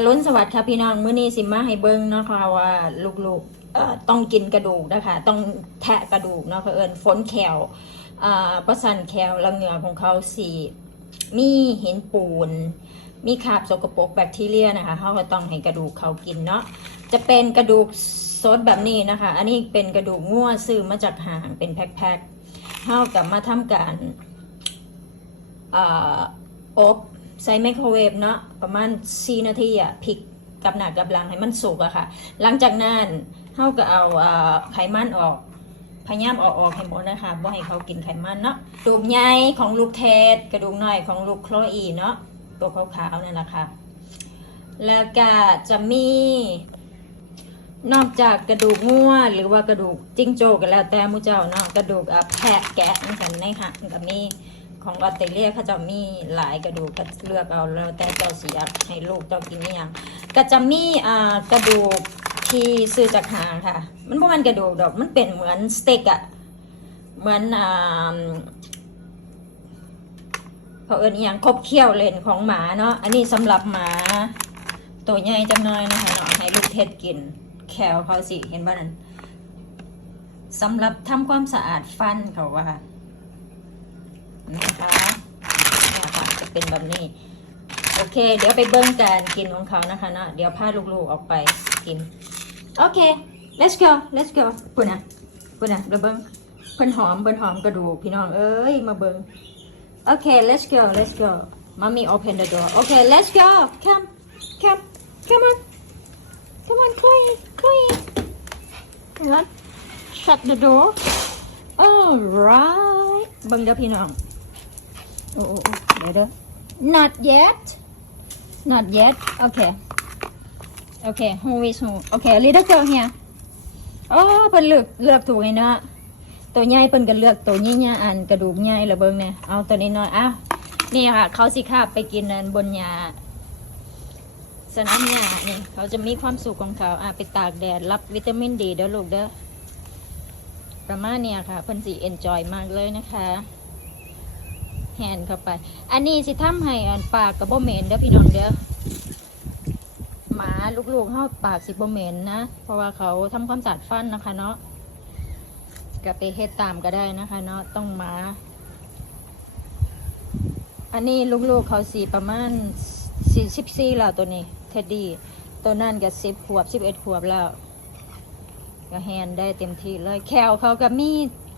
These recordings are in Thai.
อรุณสวัสดิ์ค่ะพี่น้องมื้อนี้สิมาให้เบิ่งเนาะค่ะว่าลูกๆต้องกินกระดูกนะคะ ต้องแทะกระดูกเนาะเขาเอิ้นฝนแขวอประสันแขวละเหงื่อของเขาสีมีเห็นปูน มีคราบสกปรกแบคทีเรียนะคะเขาก็ต้องให้กระดูกเขากินเนาะจะเป็นกระดูกสดแบบนี้นะคะ อันนี้เป็นกระดูกงัวซื้อมาจากห่างเป็นแพ็คๆเขากับมาทำการออบ ใส่ไมโครเวฟเนาะประมาณ4นาทีอะพริกกับหนากับหลังให้มันสุกอะค่ะ หลังจากนั้นเฮาก็เอาไขมันออกพยายามออกออกให้หมดนะคะบ่ให้เขากินไขมันเนาะกระดูกใหญ่ของลูกเทสกระดูกน้อยของลูกโคลอีเนาะตัวขาวๆนั่นแหละค่ะ แล้วก็จะมีนอกจากกระดูกงัวหรือว่ากระดูกจิ้งโจกกันแล้วแต่มูเจ้าเนาะกระดูกแพะแกะนั่นกันในค่ะก็มี ของออสเตรเลียเขาจะมีหลายกระดูกก็เลือกเอาแล้วแต่เจ้าสิอยากให้ลูกเจ้ากินอหย่างก็จะมีอ่ากระดูกที่ซื้อจากหางค่ะ มันบ่มันกระดูกดอกมันเป็นเหมือนสเต็กอะเหมือนอ่าเขาเอิ้นอย่างคบเคี้ยวเลนของหมาเนาะอันนี้สำหรับหมาตัวใหญ่จังน้อยนะคะเนาะให้ลูกเทศกินแคลเขาสิเห็นบ้านั้นสำหรับทำความสะอาดฟันเขาว่า นะคะเนี่ยค่ะจะเป็นแบบนี้ โอเค เดี๋ยวไปเบิ้งการกินของเขานะคะเนาะเดี๋ยวพาลูกๆออกไปกิน โอเค let's go let's go ปุ่นะปุ่นะเดี๋ยวเบิ้งเพิ่นหอมเพิ่นหอมกระดูกพี่น้องเอ้ยมาเบิ้งโอเค let's go let's go mommy open the door okay let's go come come come on come on Chloe Chloe what shut the door alright เบิ้งเด้อพี่น้อง โอ้โอ้เดี๋ยวเด้อ not yet not yet okay okay who is who okay little girl here โอ้เพิ่นเลือกเลือกถูกไงเนาะตัวใหญ่เพิ่นก็เลือกตัวใหญ่ๆอันกระดูกใหญ่ละเบิงเนี่ยเอาตัวนี้น้อยอ้าวนี่ค่ะ เขาสิคาบไปกินนันบนหญ้าสนามหญ้านี่เขาจะมีความสุขของเขาอะไปตากแดดรับวิตามินดีเด้อลูกเด้อประมาณเนี่ยค่ะเพิ่นสิเอนจอยมากเลยนะคะ แฮนเข้าไป อันนี้สิทำให้อันปากกับบ่เหม็นเด้อพี่น้องเด้อหมาลูกๆเข้าปากสิบเหม็นนะ เพราะว่าเขาทำความสะอาดฟันนะคะเนาะก็ไปเฮ็ดตามก็ได้นะคะ เนาะต้องหมา อันนี้ลูกๆเขาสีประมาณสี่สิบสี่แล้วตัวนี้ เท็ดดี้ตัวนั่นก็สิบขวบสิบเอ็ดขวบแล้วก็แฮนได้เต็มที่เลยแคลเขาก็มี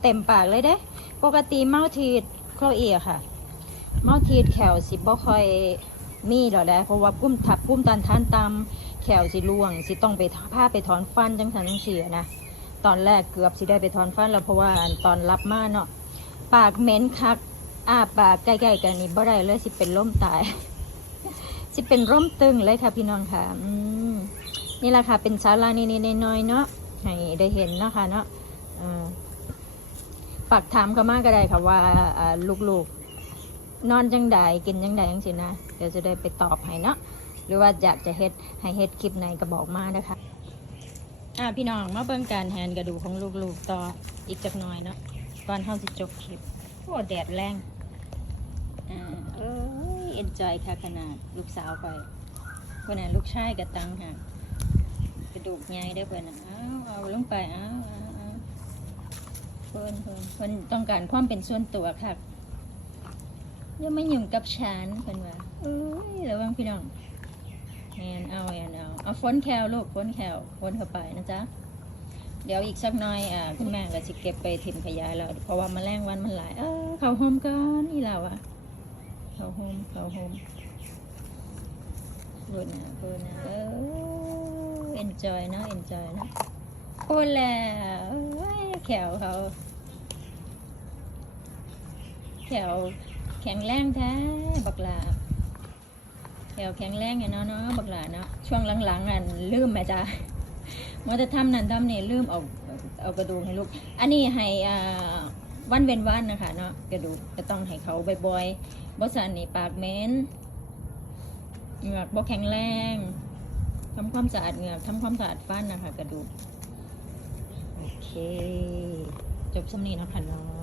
เต็มปากเลยเด้ ปกติเมาทีดโคลเอียค่ะ มาทีดแขวสิบ่ค่อยมีดอกได้เพราะว่าปุ้มทับปุ้มตันทานตามแขวสิล่วง สิต้องไปพาไปถอนฟันจังสันจังเสียนะตอนแรกเกือบสิได้ไปถอนฟันแล้วเพราะว่าตอนรับมาเนาะปากเหม็นคักอ้าปากใกล้ๆกันนี่บ่ได้เลยสิเป็นล่มตาย สิเป็นร่มตึงเลยค่ะพี่น้องค่ะอืมนี่แหละค่ะเป็นศาลานี่นี่น้อยๆเนาะให้ได้เห็นเนาะค่ะเนาะอ่าฝากถามเขามากก็ได้ค่ะว่าอ่าลูกๆ นอนจังใดกินจังใดจังสินะ เดี๋ยวจะได้ไปตอบให้เนาะหรือว่าอยากจะเฮ็ดให้เฮ็ดคลิปไหนก็บอกมานะคะอ่าพี่น้องมาเบิ่งการแฮนกระดูกของลูกๆต่ออีกจักหน่อยเนาะก่อนเฮาสิจบคลิปโอ้แดดแรงอ่าเอ้ยเอ็นจอยค่ะขนาดลูกสาวไปคนน่ะลูกชายกระตังค่ะกระดูกใหญ่ได้เพิ่นน่ะเอาเอาลงไปเอาเอาเอาเพิ่นเพิ่นเพิ่นต้องการความเป็นส่วนตัวค่ะ อย่ามายุ่งกับฉันเพิ่นว่าเอ้ยระวังพี่น้องแอนเอาแอนเอาเอาฝนแคลลูกฝนแคลฝนเข้าไปนะจ๊ะเดี๋ยวอีกสักหน่อยอ่าคุณแม่ก็สิเก็บไปถิ่มขยายแล้วเพราะว่าแมลงวันมันหลาย เออเขาโฮมกันนี่เราอะเขาโฮมเขาโฮมพูดนะพูดนะเออ enjoy เนอะ enjoy เนะพูดแล้วแขวเขาแถว แข็งแรงแท้บักหลาแถวแข็งแรงไงเนาะเนาะบักหลาเนาะช่วงหลังๆอันลืมแม่จ้าว่าจะทำนั่นทำนี่ลืมเอาเอากระดูกให้ลูก อันนี้ให้อ่าวันเว้นวันนะคะเนาะกระดูกจะต้องให้เขาบ่อยๆบ่สันนี่ปากเหม็นเหงือกบ่แข็งแรงทำความสะอาดเหงือกทำความสะอาดฟันนะคะกระดูกโอเค จบสำนีเนาะค่ะเนาะ